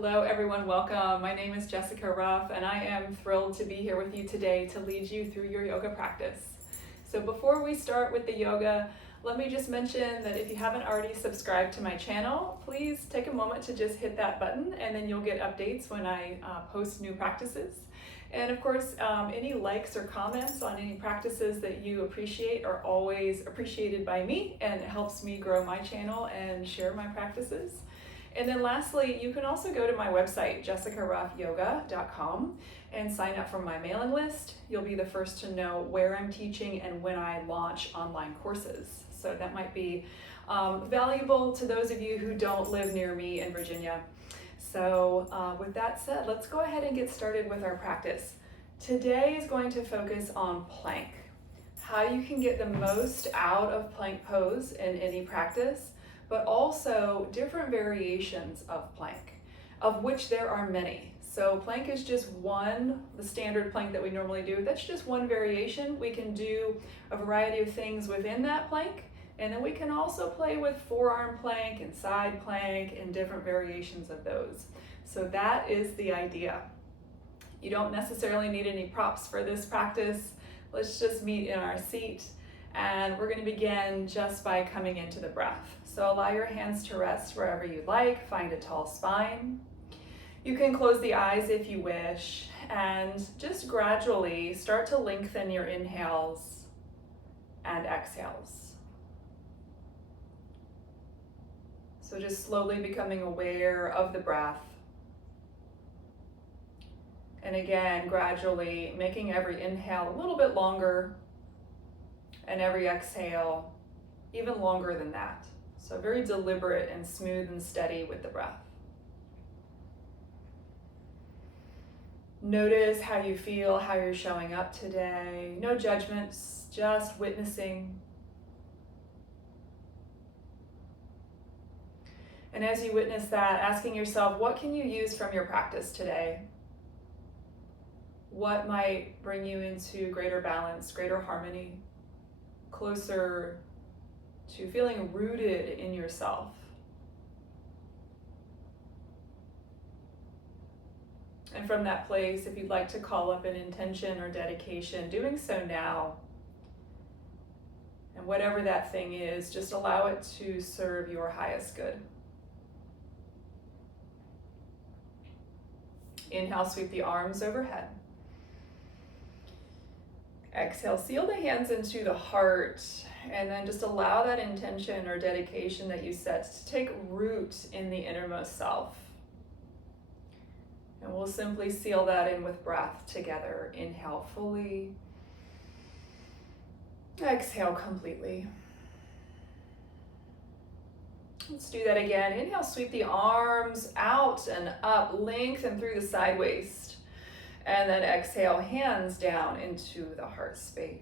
Hello everyone, welcome. My name is Jessica Ruff and I am thrilled to be here with you today to lead you through your yoga practice. So before we start with the yoga, let me just mention that if you haven't already subscribed to my channel, please take a moment to just hit that button and then you'll get updates when I post new practices. And of course, any likes or comments on any practices that you appreciate are always appreciated by me, and it helps me grow my channel and share my practices. And then lastly, you can also go to my website, jessicaruffyoga.com, and sign up for my mailing list. You'll be the first to know where I'm teaching and when I launch online courses. So that might be valuable to those of you who don't live near me in Virginia. So with that said, let's go ahead and get started with our practice. Today is going to focus on plank, how you can get the most out of plank pose in any practice, but also different variations of plank, of which there are many. So plank is just one, the standard plank that we normally do, that's just one variation. We can do a variety of things within that plank, and then we can also play with forearm plank and side plank and different variations of those. So that is the idea. You don't necessarily need any props for this practice. Let's just meet in our seat. And we're going to begin just by coming into the breath. So allow your hands to rest wherever you'd like. Find a tall spine. You can close the eyes if you wish, and just gradually start to lengthen your inhales and exhales. So just slowly becoming aware of the breath. And again, gradually making every inhale a little bit longer and every exhale even longer than that. So very deliberate and smooth and steady with the breath. Notice how you feel, how you're showing up today. No judgments, just witnessing. And as you witness that, asking yourself, what can you use from your practice today? What might bring you into greater balance, greater harmony, closer to feeling rooted in yourself? And from that place, if you'd like to call up an intention or dedication, doing so now. And whatever that thing is, just allow it to serve your highest good. Inhale, sweep the arms overhead. Exhale, seal the hands into the heart, and then just allow that intention or dedication that you set to take root in the innermost self. And we'll simply seal that in with breath together. Inhale fully. Exhale completely. Let's do that again. Inhale, sweep the arms out and up, lengthen through the side waist. And then exhale, hands down into the heart space.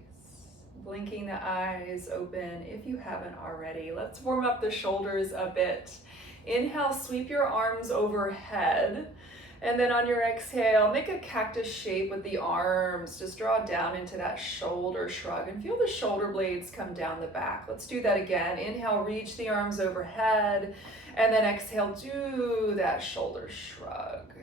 Blinking the eyes open if you haven't already. Let's warm up the shoulders a bit. Inhale, sweep your arms overhead. And then on your exhale, make a cactus shape with the arms. Just draw down into that shoulder shrug and feel the shoulder blades come down the back. Let's do that again. Inhale, reach the arms overhead. And then exhale, do that shoulder shrug.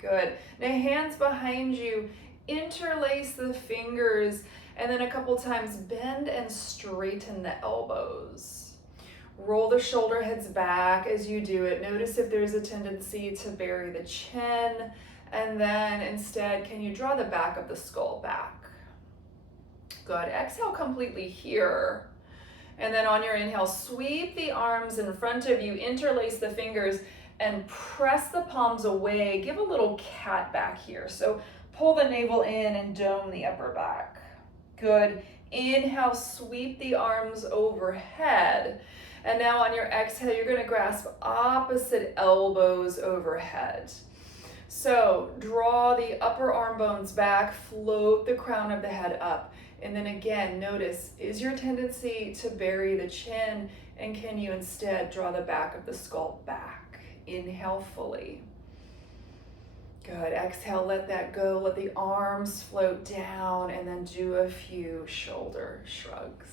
Good. Now hands behind you, interlace the fingers, and then a couple times bend and straighten the elbows. Roll the shoulder heads back as you do it. Notice if there's a tendency to bury the chin, and then instead, can you draw the back of the skull back? Good. Exhale completely here. And then on your inhale, sweep the arms in front of you, interlace the fingers, and press the palms away. Give a little cat back here. So pull the navel in and dome the upper back. Good. Inhale, sweep the arms overhead. And now on your exhale, you're going to grasp opposite elbows overhead. So draw the upper arm bones back, float the crown of the head up. And then again, notice, is your tendency to bury the chin, and can you instead draw the back of the skull back? Inhale fully. Good. Exhale, let that go. Let the arms float down, and then do a few shoulder shrugs.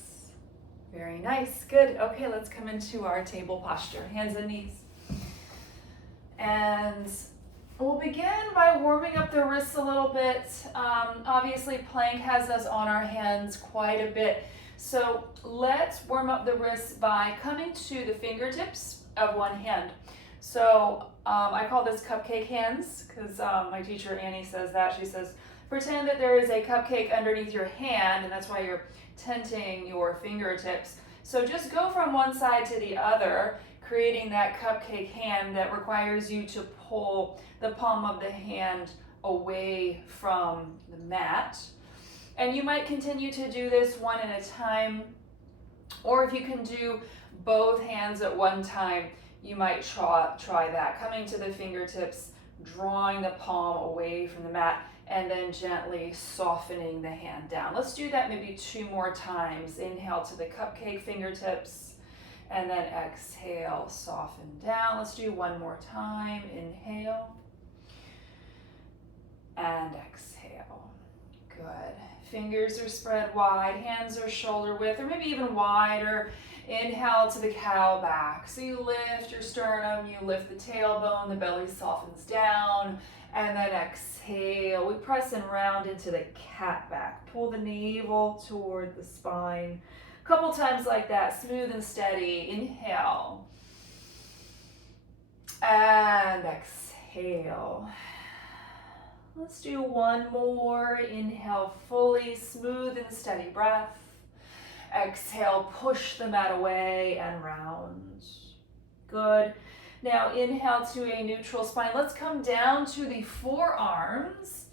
Very nice. Good. Okay, let's come into our table posture. Hands and knees. And begin by warming up the wrists a little bit. Obviously, plank has us on our hands quite a bit. So let's warm up the wrists by coming to the fingertips of one hand. So I call this cupcake hands because my teacher Annie says that. She says, pretend that there is a cupcake underneath your hand, and that's why you're tenting your fingertips. So just go from one side to the other, creating that cupcake hand that requires you to pull the palm of the hand away from the mat. And you might continue to do this one at a time, or if you can do both hands at one time, you might try that. Coming to the fingertips, drawing the palm away from the mat, and then gently softening the hand down. Let's do that maybe 2 more times. Inhale to the cupcake fingertips, and then exhale, soften down. Let's do 1 more time. Inhale, and exhale. Good. Fingers are spread wide, hands are shoulder width, or maybe even wider. Inhale to the cow back. So you lift your sternum, you lift the tailbone, the belly softens down, and then exhale. We press and round into the cat back. Pull the navel toward the spine. A couple times like that, smooth and steady. Inhale. And exhale. Let's do 1 more. Inhale fully, smooth and steady breath. Exhale, push the mat away and round. Good. Now inhale to a neutral spine. Let's come down to the forearms.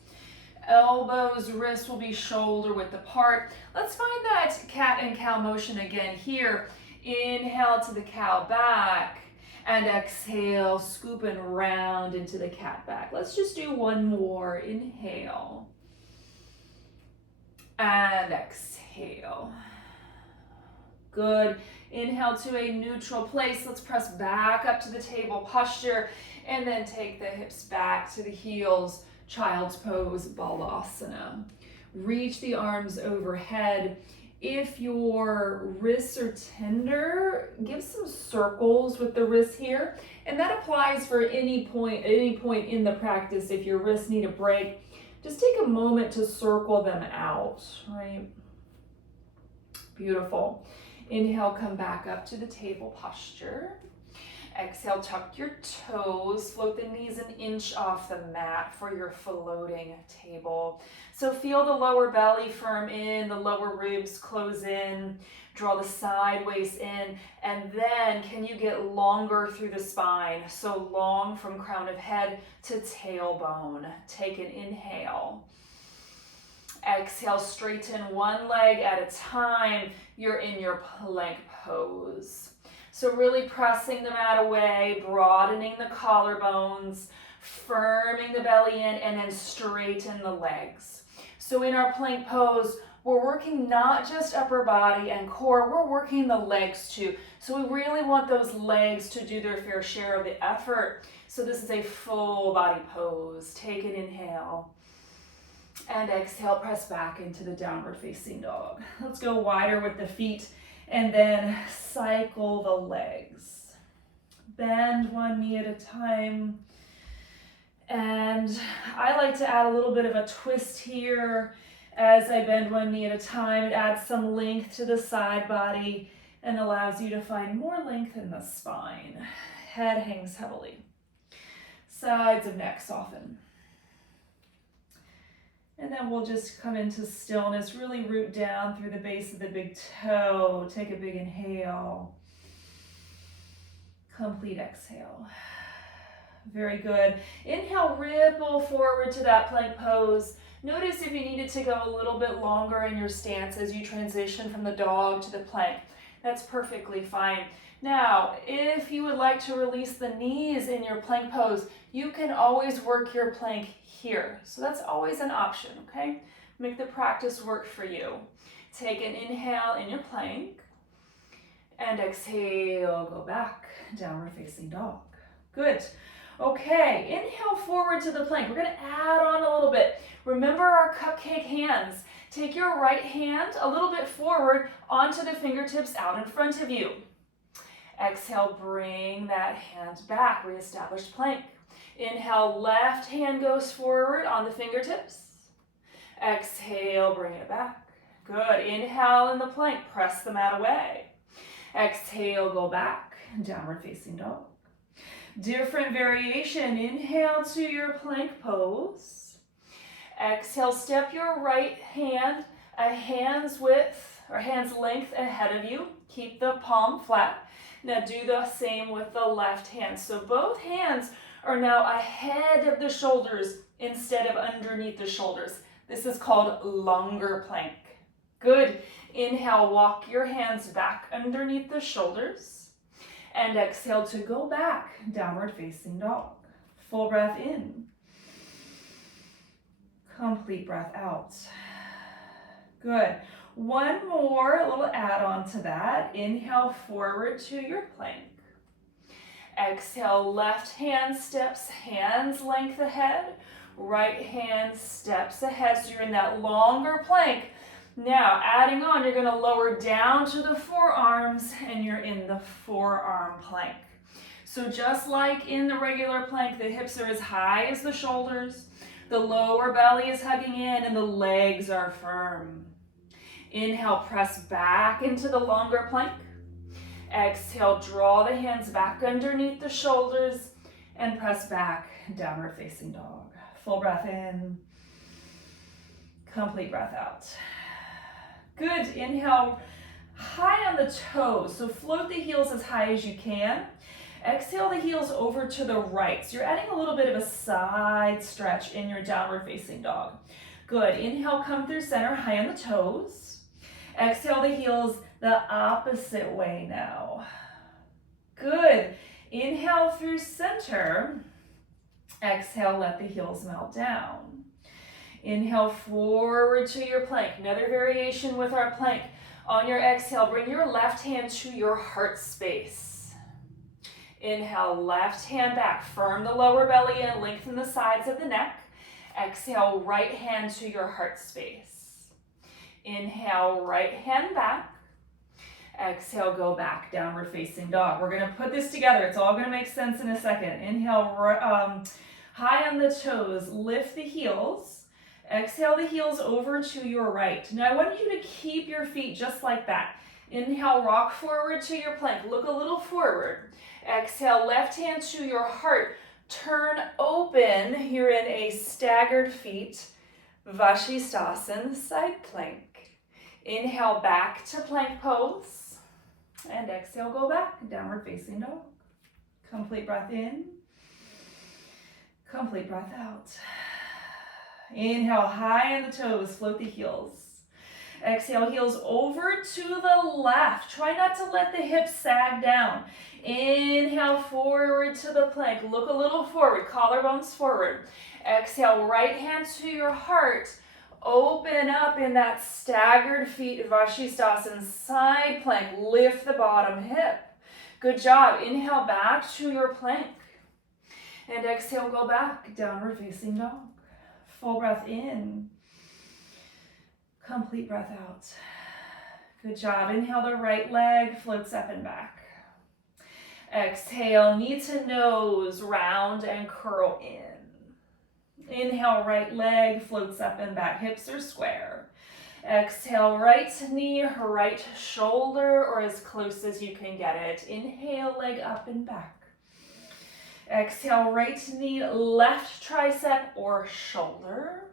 Elbows, wrists will be shoulder width apart. Let's find that cat and cow motion again here. Inhale to the cow back, and exhale, scoop and round into the cat back. Let's just do 1 more. Inhale, and exhale. Good. Inhale to a neutral place. Let's press back up to the table posture, and then take the hips back to the heels. Child's pose, Balasana. Reach the arms overhead. If your wrists are tender, give some circles with the wrists here. And that applies for any point in the practice. If your wrists need a break, just take a moment to circle them out, right? Beautiful. Inhale, come back up to the table posture. Exhale, tuck your toes, float the knees 1 inch off the mat for your floating table. So feel the lower belly firm in, the lower ribs close in, draw the side waist in, and then can you get longer through the spine? So long from crown of head to tailbone. Take an inhale. Exhale, straighten 1 leg at a time. You're in your plank pose. So really pressing the mat away, broadening the collarbones, firming the belly in, and then straighten the legs. So in our plank pose, we're working not just upper body and core, we're working the legs too. So we really want those legs to do their fair share of the effort. So this is a full body pose. Take an inhale. And exhale, press back into the downward facing dog. Let's go wider with the feet and then cycle the legs. Bend 1 knee at a time. And I like to add a little bit of a twist here as I bend 1 knee at a time. It adds some length to the side body and allows you to find more length in the spine. Head hangs heavily. Sides of neck soften. And then we'll just come into stillness, really root down through the base of the big toe. Take a big inhale. Complete exhale. Very good. Inhale, ripple forward to that plank pose. Notice if you needed to go a little bit longer in your stance as you transition from the dog to the plank. That's perfectly fine. Now, if you would like to release the knees in your plank pose, you can always work your plank here. So that's always an option, okay? Make the practice work for you. Take an inhale in your plank, and exhale, go back, downward facing dog. Good. Okay, inhale forward to the plank. We're gonna add on a little bit. Remember our cupcake hands. Take your right hand a little bit forward onto the fingertips out in front of you. Exhale, bring that hand back, reestablish plank. Inhale, left hand goes forward on the fingertips. Exhale, bring it back. Good. Inhale in the plank, press the mat away. Exhale, go back, downward facing dog. Different variation. Inhale to your plank pose. Exhale, step your right hand a hand's width or hand's length ahead of you. Keep the palm flat. Now do the same with the left hand. So both hands are now ahead of the shoulders instead of underneath the shoulders. This is called longer plank. Good. Inhale, walk your hands back underneath the shoulders. And exhale to go back, downward facing dog. Full breath in. Complete breath out. Good. One more, a little add-on to that. Inhale forward to your plank. Exhale, left hand steps hands length ahead. Right hand steps ahead, so you're in that longer plank. Now, adding on, you're gonna lower down to the forearms and you're in the forearm plank. So just like in the regular plank, the hips are as high as the shoulders, the lower belly is hugging in, and the legs are firm. Inhale, press back into the longer plank. Exhale, draw the hands back underneath the shoulders and press back, downward facing dog. Full breath in, complete breath out. Good. Inhale, high on the toes. So float the heels as high as you can. Exhale the heels over to the right. So you're adding a little bit of a side stretch in your downward facing dog. Good. Inhale, come through center, high on the toes. Exhale the heels the opposite way now. Good. Inhale through center. Exhale, let the heels melt down. Inhale forward to your plank. Another variation with our plank. On your exhale, bring your left hand to your heart space. Inhale, left hand back. Firm the lower belly in, lengthen the sides of the neck. Exhale, right hand to your heart space. Inhale, right hand back. Exhale, go back, downward facing dog. We're gonna put this together. It's all gonna make sense in a second. Inhale, high on the toes, lift the heels. Exhale the heels over to your right. Now I want you to keep your feet just like that. Inhale, rock forward to your plank. Look a little forward. Exhale, left hand to your heart. Turn open. You're in a staggered feet, Vashisthasana, side plank. Inhale, back to plank pose. And exhale, go back, downward facing dog. Complete breath in. Complete breath out. Inhale, high on the toes, float the heels. Exhale, heels over to the left. Try not to let the hips sag down. Inhale, forward to the plank. Look a little forward, collarbones forward. Exhale, right hand to your heart. Open up in that staggered feet, Vashisthasana, side plank. Lift the bottom hip. Good job. Inhale, back to your plank. And exhale, go back, downward facing dog. Full breath in. Complete breath out. Good job. Inhale, the right leg floats up and back. Exhale, knee to nose, round and curl in. Inhale, right leg floats up and back. Hips are square. Exhale, right knee, right shoulder, or as close as you can get it. Inhale, leg up and back. Exhale, right knee, left tricep or shoulder.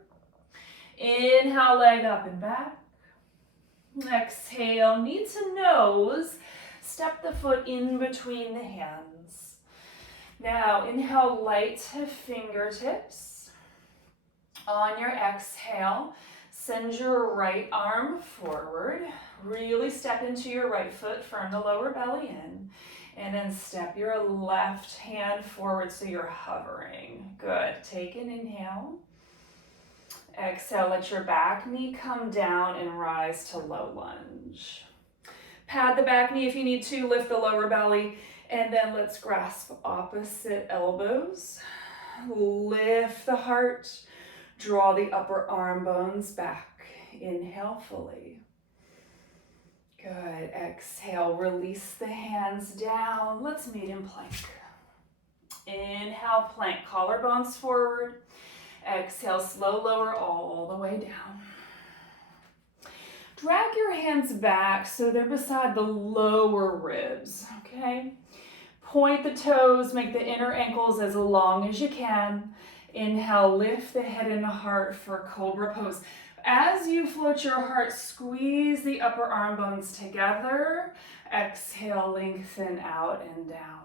Inhale, leg up and back. Exhale, knee to nose. Step the foot in between the hands. Now, inhale, light to fingertips. On your exhale, send your right arm forward. Really step into your right foot, firm the lower belly in. And then step your left hand forward so you're hovering. Good. Take an inhale. Exhale, let your back knee come down and rise to low lunge. Pad the back knee if you need to, lift the lower belly, and then let's grasp opposite elbows. Lift the heart, draw the upper arm bones back. Inhale fully. Good. Exhale, release the hands down. Let's meet in plank. Inhale, plank, collarbones forward. Exhale, slow lower all the way down. Drag your hands back so they're beside the lower ribs, okay? Point the toes, make the inner ankles as long as you can. Inhale, lift the head and the heart for cobra pose. As you float your heart, squeeze the upper arm bones together. Exhale, lengthen out and down.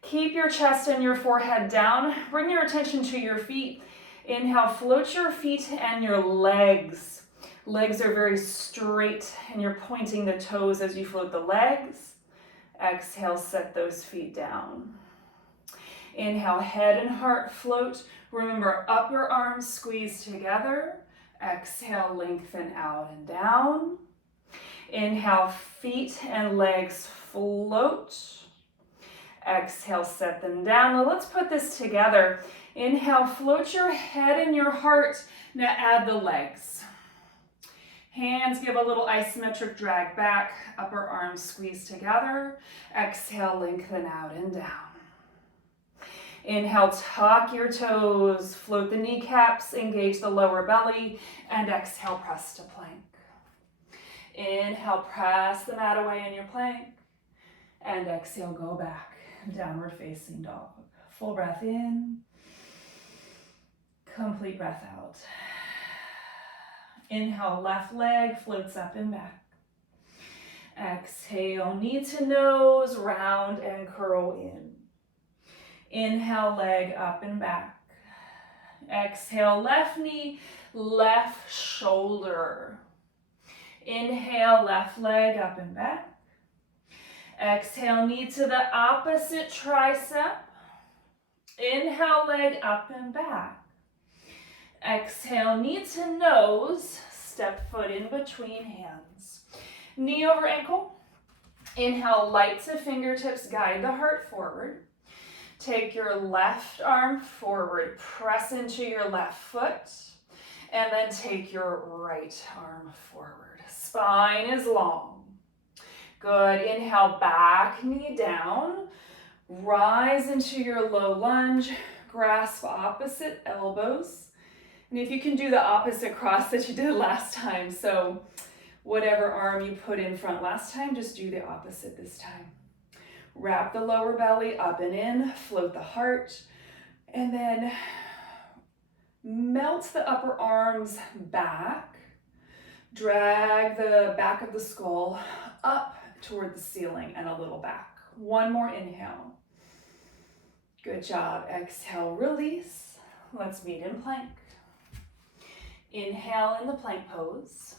Keep your chest and your forehead down. Bring your attention to your feet. Inhale, float your feet and your legs. Legs are very straight and you're pointing the toes as you float the legs. Exhale, set those feet down. Inhale, head and heart float. Remember, upper arms squeeze together. Exhale, lengthen out and down. Inhale, feet and legs float. Exhale, set them down. Now let's put this together. Inhale, float your head and your heart. Now add the legs. Hands give a little isometric drag back. Upper arms squeeze together. Exhale, lengthen out and down. Inhale, tuck your toes. Float the kneecaps, engage the lower belly, and exhale, press to plank. Inhale, press the mat away in your plank, and exhale, go back. Downward facing dog. Full breath in, complete breath out. Inhale, left leg floats up and back. Exhale, knee to nose, round and curl in. Inhale, leg up and back. Exhale, left knee, left shoulder. Inhale, left leg up and back. Exhale, knee to the opposite tricep. Inhale, leg up and back. Exhale, knee to nose, step foot in between hands. Knee over ankle. Inhale, light to fingertips, guide the heart forward. Take your left arm forward, press into your left foot, and then take your right arm forward. Spine is long. Good. Inhale, back knee down. Rise into your low lunge. Grasp opposite elbows. And if you can do the opposite cross that you did last time, so whatever arm you put in front last time, just do the opposite this time. Wrap the lower belly up and in, float the heart, and then melt the upper arms back. Drag the back of the skull up toward the ceiling and a little back. One more inhale. Good job. Exhale, release. Let's meet in plank. Inhale in the plank pose.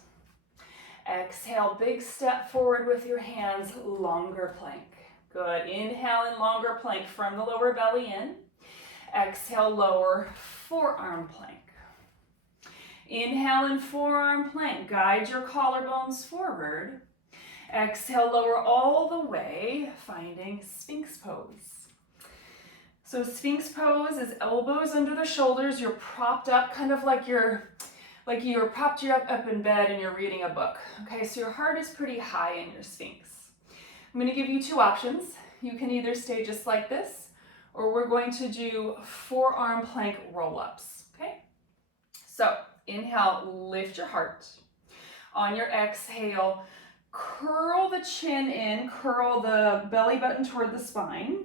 Exhale, big step forward with your hands, longer plank. Good. Inhale in longer plank from the lower belly in. Exhale, lower forearm plank. Inhale in forearm plank. Guide your collarbones forward. Exhale, lower all the way, finding Sphinx pose. So Sphinx pose is elbows under the shoulders. You're propped up, kind of like you're propped up in bed and you're reading a book. Okay, so your heart is pretty high in your Sphinx. I'm going to give you two options. You can either stay just like this, or we're going to do forearm plank roll-ups, okay? So inhale, lift your heart. On your exhale, curl the chin in, curl the belly button toward the spine,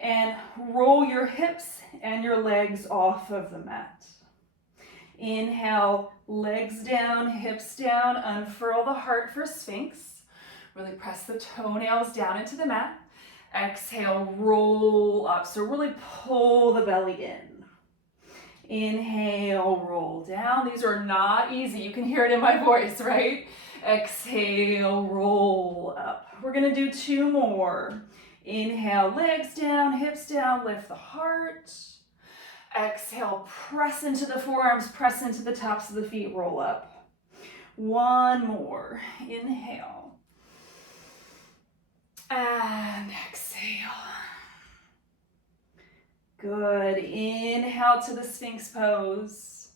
and roll your hips and your legs off of the mat. Inhale, legs down, hips down, unfurl the heart for Sphinx. Really press the toenails down into the mat. Exhale, roll up. So really pull the belly in. Inhale, roll down. These are not easy. You can hear it in my voice, right? Exhale, roll up. We're gonna do two more. Inhale, legs down, hips down, lift the heart. Exhale, press into the forearms, press into the tops of the feet, roll up. One more. Inhale. And exhale. Good. Inhale to the Sphinx pose.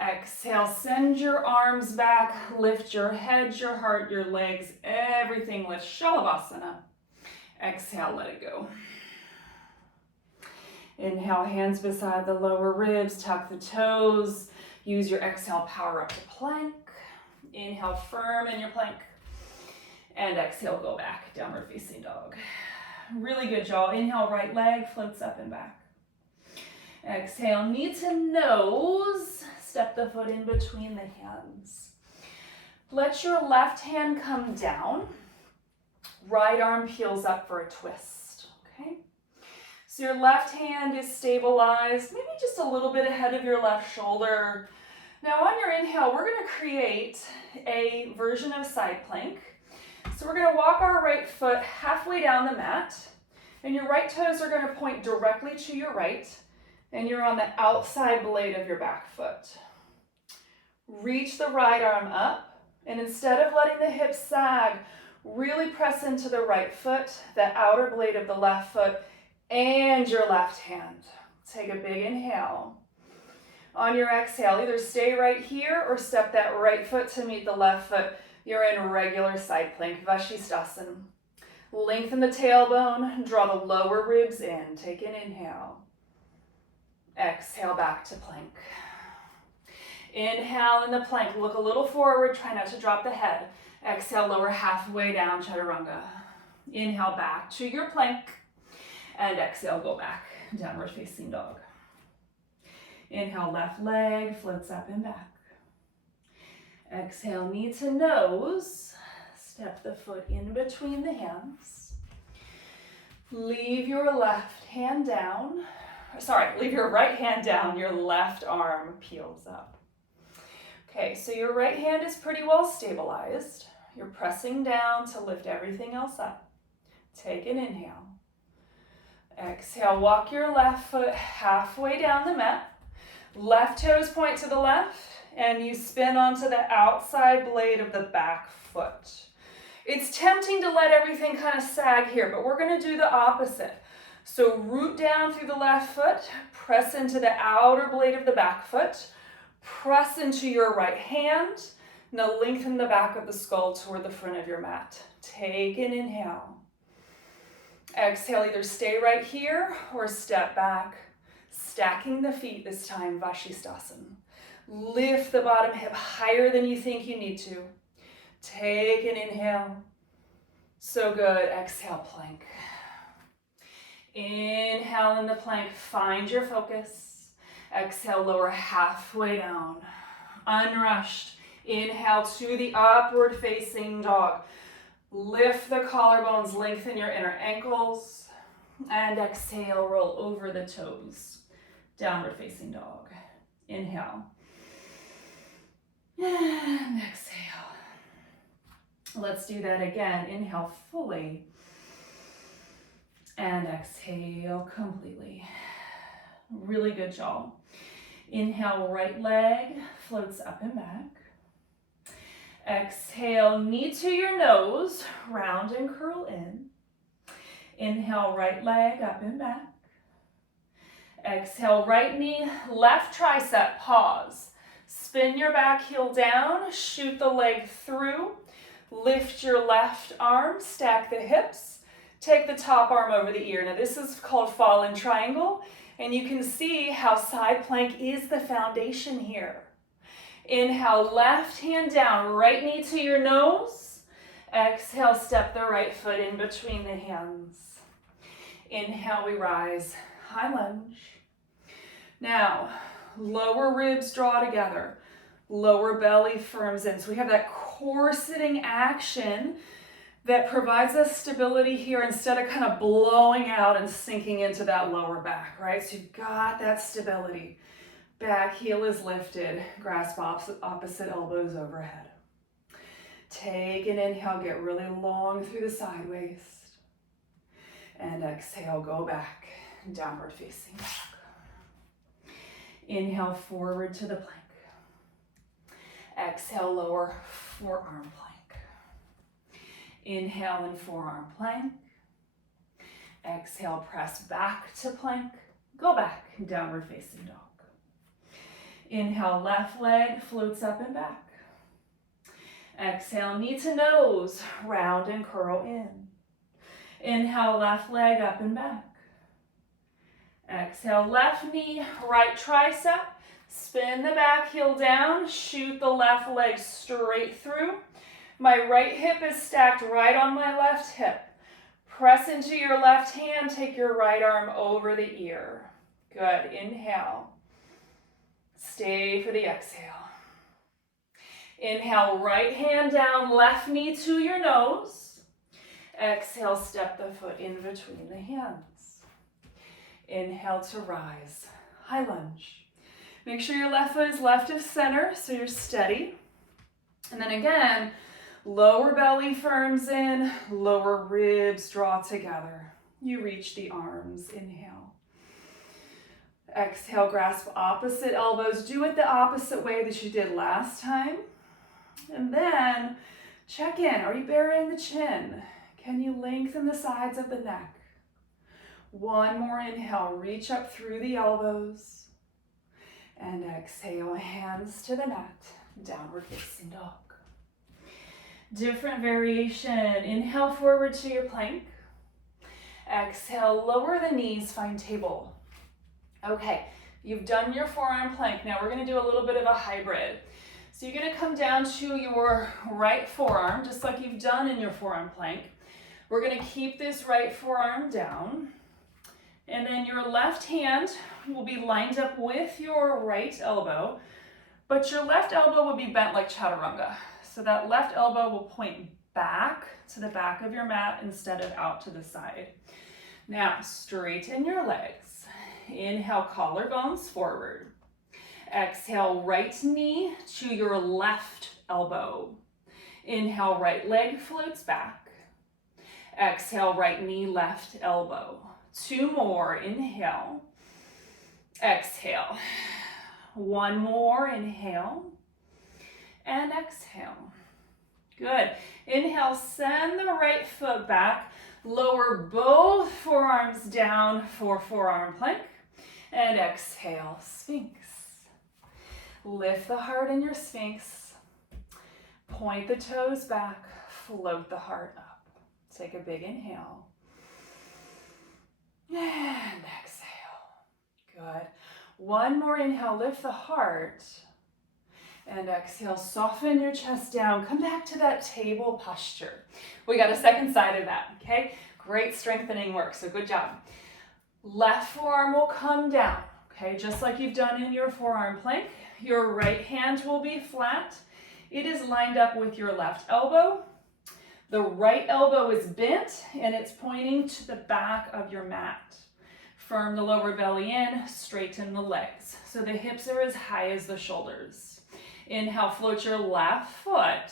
Exhale, send your arms back, lift your head, your heart, your legs, everything lift. Shalabhasana. Exhale, let it go. Inhale, hands beside the lower ribs, tuck the toes. Use your exhale, power up to plank. Inhale, firm in your plank. And exhale, go back, downward facing dog. Really good, y'all. Inhale, right leg floats up and back. Exhale, knee to nose. Step the foot in between the hands. Let your left hand come down. Right arm peels up for a twist, okay? So your left hand is stabilized, maybe just a little bit ahead of your left shoulder. Now on your inhale, we're gonna create a version of side plank. So we're gonna walk our right foot halfway down the mat, and your right toes are gonna point directly to your right, and you're on the outside blade of your back foot. Reach the right arm up, and instead of letting the hips sag, really press into the right foot, the outer blade of the left foot, and your left hand. Take a big inhale. On your exhale, either stay right here or step that right foot to meet the left foot. You're in regular side plank, Vinyasa. Lengthen the tailbone, draw the lower ribs in. Take an inhale. Exhale, back to plank. Inhale in the plank, look a little forward, try not to drop the head. Exhale, lower halfway down, chaturanga. Inhale, back to your plank. And exhale, go back, downward facing dog. Inhale, left leg floats up and back. Exhale, knee to nose. Step the foot in between the hands. Leave your left hand down. Leave your right hand down, your left arm peels up. Okay, so your right hand is pretty well stabilized. You're pressing down to lift everything else up. Take an inhale. Exhale, walk your left foot halfway down the mat. Left toes point to the left, and you spin onto the outside blade of the back foot. It's tempting to let everything kind of sag here, but we're gonna do the opposite. So root down through the left foot, press into the outer blade of the back foot, press into your right hand. Now lengthen the back of the skull toward the front of your mat. Take an inhale. Exhale, either stay right here or step back. Stacking the feet this time, Vinyasa. Lift the bottom hip higher than you think you need to. Take an inhale. So good. Exhale, plank. Inhale in the plank. Find your focus. Exhale, lower halfway down. Unrushed. Inhale to the upward facing dog. Lift the collarbones, lengthen your inner ankles, and exhale, roll over the toes. Downward facing dog. Inhale. And exhale. Let's do that again. Inhale fully. And exhale completely. Really good, y'all. Inhale, right leg floats up and back. Exhale, knee to your nose, round and curl in. Inhale, right leg up and back. Exhale, right knee, left tricep, pause. Spin your back heel down, shoot the leg through. Lift your left arm, stack the hips. Take the top arm over the ear. Now this is called fallen triangle, and you can see how side plank is the foundation here. Inhale, left hand down, right knee to your nose. Exhale, step the right foot in between the hands. Inhale, we rise, high lunge. Now, lower ribs draw together, lower belly firms in. So we have that core sitting action that provides us stability here instead of kind of blowing out and sinking into that lower back, right? So you've got that stability. Back heel is lifted, grasp opposite elbows overhead. Take an inhale, get really long through the side waist. And exhale, go back, downward facing dog. Inhale, forward to the plank. Exhale, lower forearm plank. Inhale and forearm plank. Exhale, press back to plank. Go back, downward facing dog. Inhale, left leg floats up and back. Exhale, knee to nose, round and curl in. Inhale, left leg up and back. Exhale, left knee, right tricep. Spin the back heel down, shoot the left leg straight through. My right hip is stacked right on my left hip. Press into your left hand, take your right arm over the ear. Good, inhale. Stay for the exhale. Inhale, right hand down, left knee to your nose. Exhale, step the foot in between the hands. Inhale to rise, high lunge. Make sure your left foot is left of center so you're steady. And then again, lower belly firms in, lower ribs draw together. You reach the arms, inhale. Exhale, grasp opposite elbows. Do it the opposite way that you did last time. And then check in. Are you burying the chin? Can you lengthen the sides of the neck? One more inhale. Reach up through the elbows. And exhale, hands to the mat. Downward facing dog. Different variation. Inhale forward to your plank. Exhale, lower the knees, find table. Okay, you've done your forearm plank. Now we're going to do a little bit of a hybrid. So you're going to come down to your right forearm, just like you've done in your forearm plank. We're going to keep this right forearm down. And then your left hand will be lined up with your right elbow, but your left elbow will be bent like chaturanga. So that left elbow will point back to the back of your mat instead of out to the side. Now, straighten your legs. Inhale, collarbones forward. Exhale, right knee to your left elbow. Inhale, right leg floats back. Exhale, right knee, left elbow. Two more, inhale. Exhale. One more, inhale. And exhale. Good. Inhale, send the right foot back. Lower both forearms down for forearm plank. And exhale, Sphinx. Lift the heart in your Sphinx. Point the toes back. Float the heart up. Take a big inhale. And exhale. Good. One more inhale. Lift the heart. And exhale, soften your chest down. Come back to that table posture. We got a second side of that, okay? Great strengthening work, so good job. Left forearm will come down, okay? Just like you've done in your forearm plank. Your right hand will be flat. It is lined up with your left elbow. The right elbow is bent and it's pointing to the back of your mat. Firm the lower belly in, straighten the legs. So the hips are as high as the shoulders. Inhale, float your left foot.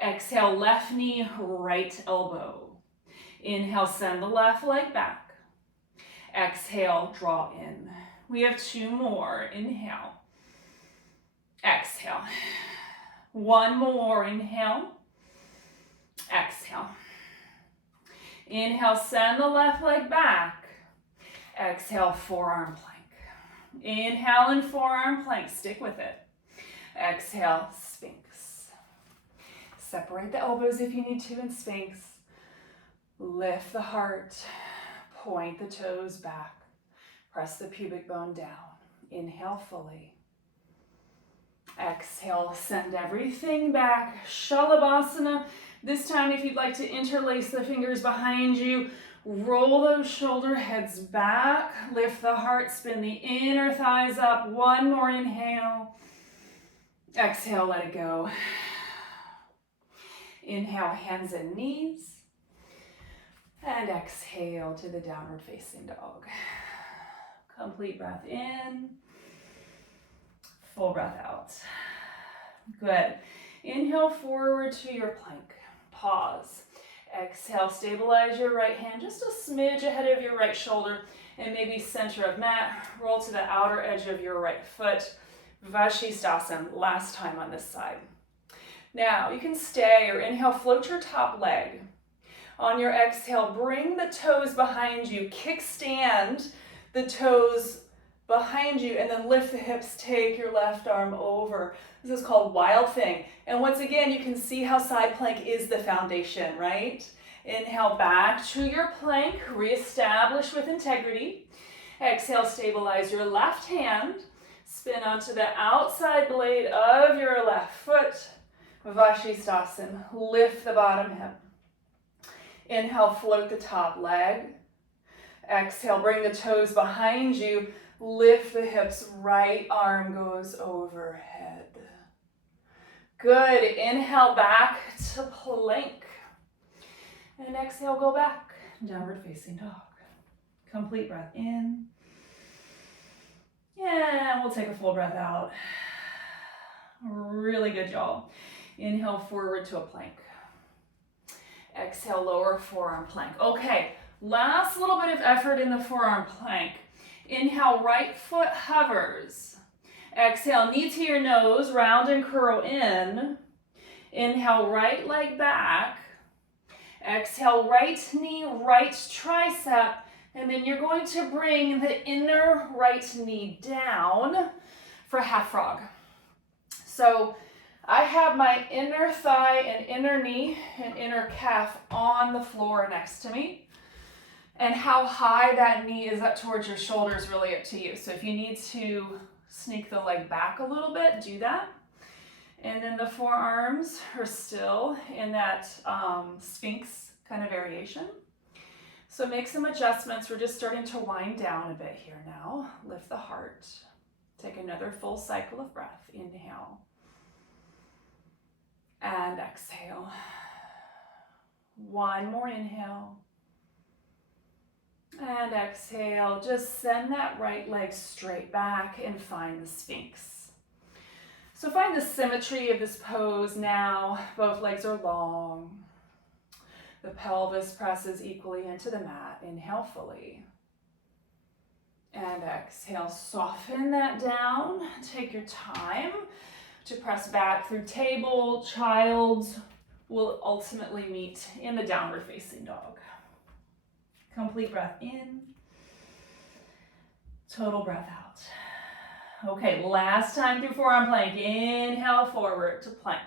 Exhale, left knee, right elbow. Inhale, send the left leg back. Exhale, draw in. We have two more. Inhale. Exhale. One more. Inhale. Exhale. Inhale, send the left leg back. Exhale, forearm plank. Inhale and forearm plank. Stick with it. Exhale, Sphinx. Separate the elbows if you need to in Sphinx. Lift the heart. Point the toes back. Press the pubic bone down. Inhale fully. Exhale, send everything back. Shalabhasana. This time, if you'd like to interlace the fingers behind you, roll those shoulder heads back. Lift the heart, spin the inner thighs up. One more inhale. Exhale, let it go. Inhale, hands and knees. And exhale to the downward facing dog. Complete breath in. Full breath out. Good. Inhale forward to your plank. Pause. Exhale, stabilize your right hand just a smidge ahead of your right shoulder and maybe center of mat. Roll to the outer edge of your right foot. Vashisthasana, last time on this side. Now you can stay or inhale, float your top leg. On your exhale, bring the toes behind you. Kickstand the toes behind you and then lift the hips. Take your left arm over. This is called Wild Thing. And once again, you can see how side plank is the foundation, right? Inhale back to your plank. Reestablish with integrity. Exhale, stabilize your left hand. Spin onto the outside blade of your left foot. Vashisthasana, lift the bottom hip. Inhale, float the top leg. Exhale, bring the toes behind you. Lift the hips, right arm goes overhead. Good, inhale back to plank. And exhale, go back, downward facing dog. Complete breath in. And we'll take a full breath out. Really good, y'all. Inhale forward to a plank. Exhale, lower forearm plank. Okay, last little bit of effort in the forearm plank. Inhale, right foot hovers. Exhale, knee to your nose, round and curl in. Inhale, right leg back. Exhale, right knee, right tricep. And then you're going to bring the inner right knee down for half frog. So I have my inner thigh and inner knee and inner calf on the floor next to me. And how high that knee is up towards your shoulder is really up to you. So if you need to sneak the leg back a little bit, do that. And then the forearms are still in that Sphinx kind of variation. So make some adjustments. We're just starting to wind down a bit here now. Lift the heart. Take another full cycle of breath. Inhale. And exhale. One more inhale. And exhale. Just send that right leg straight back and find the Sphinx. So find the symmetry of this pose now. Both legs are long. The pelvis presses equally into the mat. Inhale fully. And exhale, soften that down. Take your time to press back through table. Child will ultimately meet in the downward facing dog. Complete breath in. Total breath out. Okay, last time through forearm plank. Inhale forward to plank.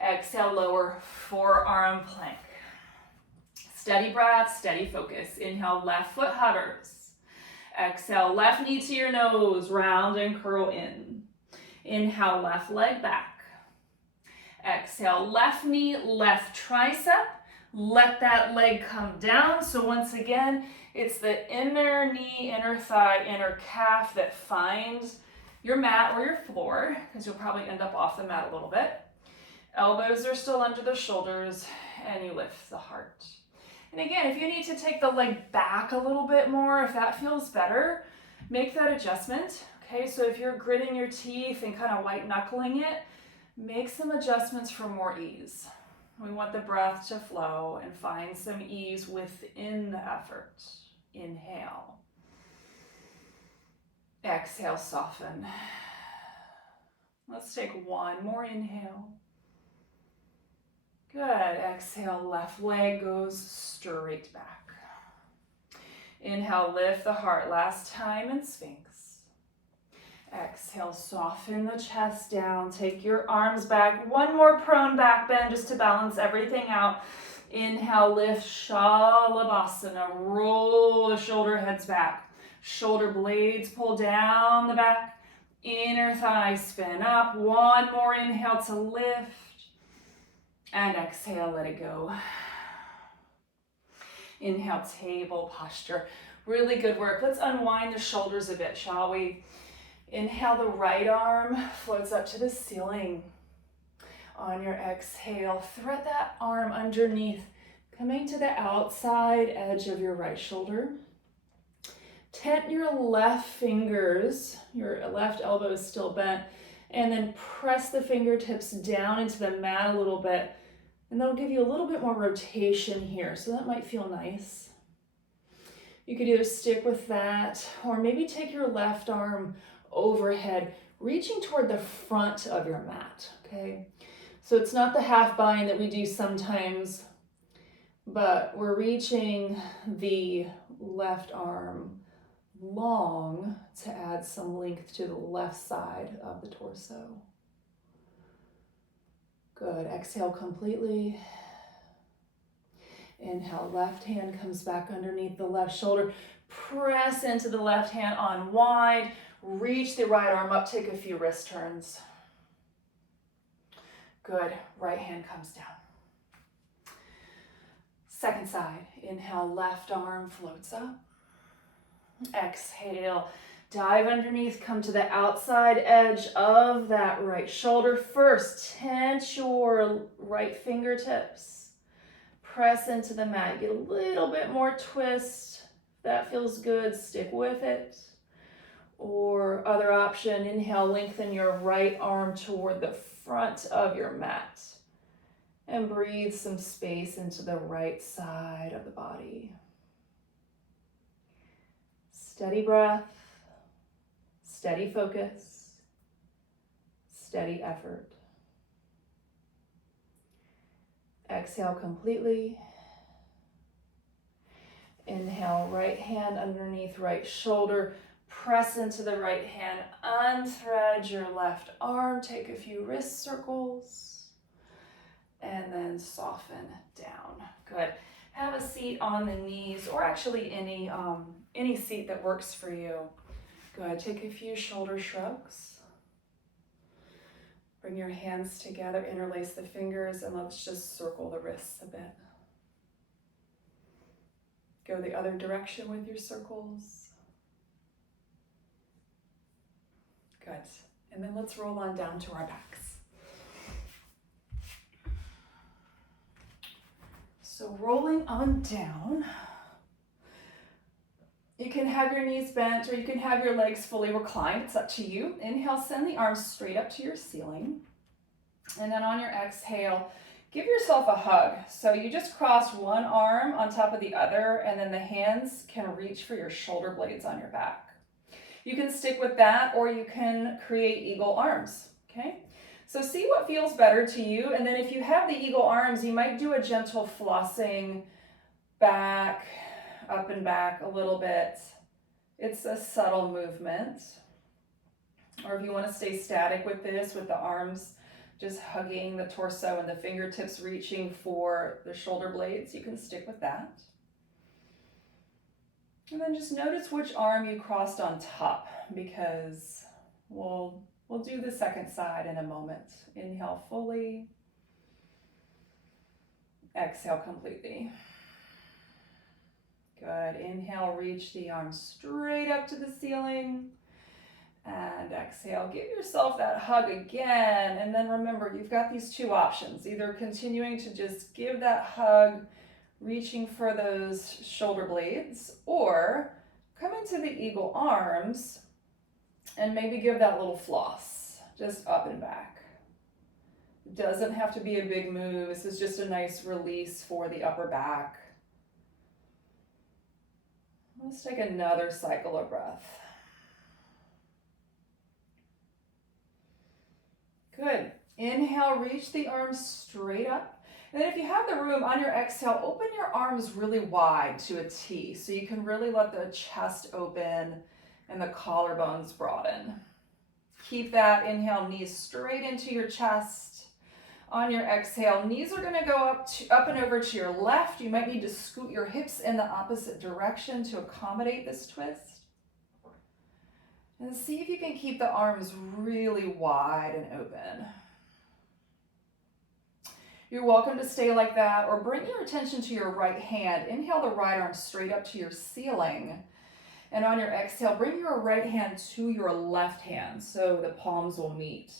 Exhale, lower forearm plank. Steady breath, steady focus. Inhale, left foot hovers. Exhale, left knee to your nose, round and curl in. Inhale, left leg back. Exhale, left knee, left tricep. Let that leg come down. So once again, it's the inner knee, inner thigh, inner calf that finds your mat or your floor, because you'll probably end up off the mat a little bit. Elbows are still under the shoulders, and you lift the heart. And again, if you need to take the leg back a little bit more, if that feels better, make that adjustment. Okay, so if you're gritting your teeth and kind of white knuckling it, make some adjustments for more ease. We want the breath to flow and find some ease within the effort. Inhale. Exhale, soften. Let's take one more inhale. Good. Exhale, left leg goes straight back. Inhale, lift the heart. Last time in Sphinx. Exhale, soften the chest down. Take your arms back. One more prone back bend just to balance everything out. Inhale, lift Shalabhasana. Roll the shoulder heads back. Shoulder blades pull down the back. Inner thigh spin up. One more inhale to lift. And exhale, let it go. Inhale, table posture. Really good work. Let's unwind the shoulders a bit, shall we? Inhale, the right arm floats up to the ceiling. On your exhale, thread that arm underneath, coming to the outside edge of your right shoulder. Tent your left fingers, your left elbow is still bent, and then press the fingertips down into the mat a little bit. And that'll give you a little bit more rotation here, so that might feel nice. You could either stick with that, or maybe take your left arm overhead, reaching toward the front of your mat, okay? So it's not the half bind that we do sometimes, but we're reaching the left arm long to add some length to the left side of the torso. Good. Exhale completely. Inhale, left hand comes back underneath the left shoulder. Press into the left hand, unwind. Reach the right arm up, take a few wrist turns. Good, right hand comes down. Second side, inhale, left arm floats up. Exhale, dive underneath, come to the outside edge of that right shoulder. First, tense your right fingertips. Press into the mat, get a little bit more twist. If that feels good, stick with it. Or other option, inhale, lengthen your right arm toward the front of your mat. And breathe some space into the right side of the body. Steady breath, steady focus, steady effort. Exhale completely. Inhale, right hand underneath right shoulder. Press into the right hand, unthread your left arm, take a few wrist circles, and then soften down. Good. Have a seat on the knees, or actually any seat that works for you. Good. Take a few shoulder shrugs. Bring your hands together, interlace the fingers, and let's just circle the wrists a bit. Go the other direction with your circles. Good. And then let's roll on down to our backs. So rolling on down, you can have your knees bent or you can have your legs fully reclined. It's up to you. Inhale, send the arms straight up to your ceiling. And then on your exhale, give yourself a hug. So you just cross one arm on top of the other, and then the hands can reach for your shoulder blades on your back. You can stick with that, or you can create eagle arms, okay? So see what feels better to you, and then if you have the eagle arms, you might do a gentle flossing back, up and back a little bit. It's a subtle movement. Or if you want to stay static with this, with the arms just hugging the torso and the fingertips reaching for the shoulder blades, you can stick with that. And then just notice which arm you crossed on top, because we'll do the second side in a moment. Inhale fully. Exhale completely. Good. Inhale, reach the arms straight up to the ceiling. And exhale, give yourself that hug again. And then remember, you've got these two options. Either continuing to just give that hug, reaching for those shoulder blades, or come into the eagle arms and maybe give that little floss, just up and back. It doesn't have to be a big move. This is just a nice release for the upper back. Let's take another cycle of breath. Good. Inhale, reach the arms straight up. And then if you have the room, on your exhale, open your arms really wide to a T, so you can really let the chest open and the collarbones broaden. Keep that inhale, knees straight into your chest. On your exhale, knees are going to go up and over to your left. You might need to scoot your hips in the opposite direction to accommodate this twist. And see if you can keep the arms really wide and open. You're welcome to stay like that, or bring your attention to your right hand. Inhale the right arm straight up to your ceiling. And on your exhale, bring your right hand to your left hand so the palms will meet.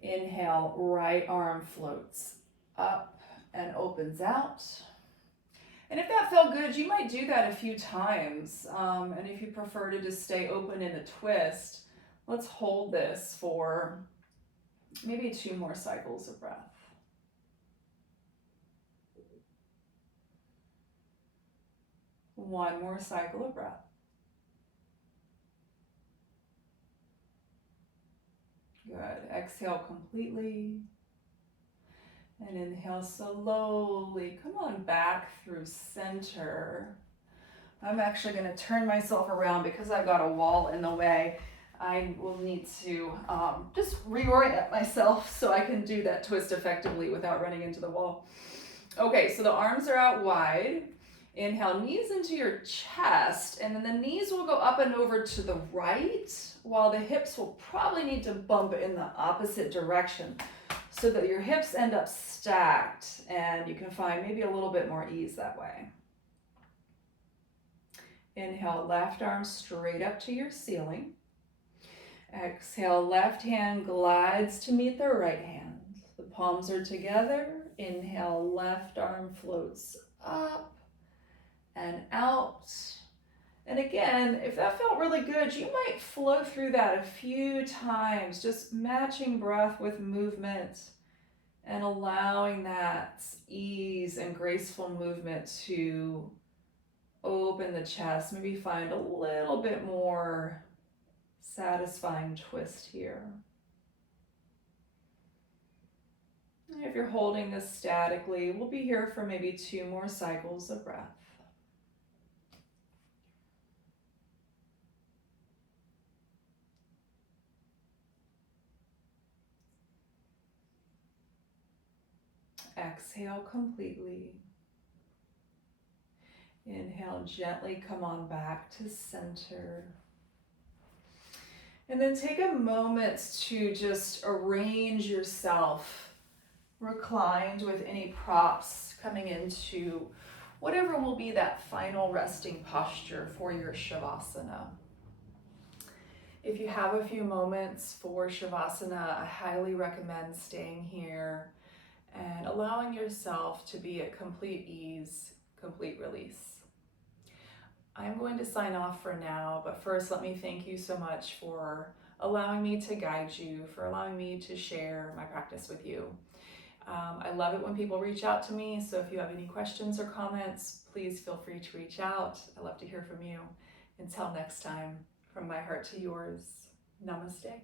Inhale, right arm floats up and opens out. And if that felt good, you might do that a few times. And if you prefer to just stay open in the twist, let's hold this for maybe 2 more cycles of breath. One more cycle of breath. Good. Exhale completely. And inhale slowly. Come on back through center. I'm actually going to turn myself around because I've got a wall in the way. I will need to just reorient myself so I can do that twist effectively without running into the wall. Okay, so the arms are out wide. Inhale, knees into your chest, and then the knees will go up and over to the right, while the hips will probably need to bump in the opposite direction so that your hips end up stacked and you can find maybe a little bit more ease that way. Inhale, left arm straight up to your ceiling. Exhale, left hand glides to meet the right hand. The palms are together. Inhale, left arm floats up and out. And again, if that felt really good, you might flow through that a few times, just matching breath with movement and allowing that ease and graceful movement to open the chest. Maybe find a little bit more satisfying twist here. If you're holding this statically, we'll be here for maybe 2 more cycles of breath. Exhale completely. Inhale, gently come on back to center. And then take a moment to just arrange yourself, reclined with any props coming into whatever will be that final resting posture for your Shavasana. If you have a few moments for Shavasana, I highly recommend staying here and allowing yourself to be at complete ease, complete release. I'm going to sign off for now, but first let me thank you so much for allowing me to guide you, for allowing me to share my practice with you. I love it when people reach out to me, so if you have any questions or comments, please feel free to reach out. I love to hear from you. Until next time, from my heart to yours, namaste.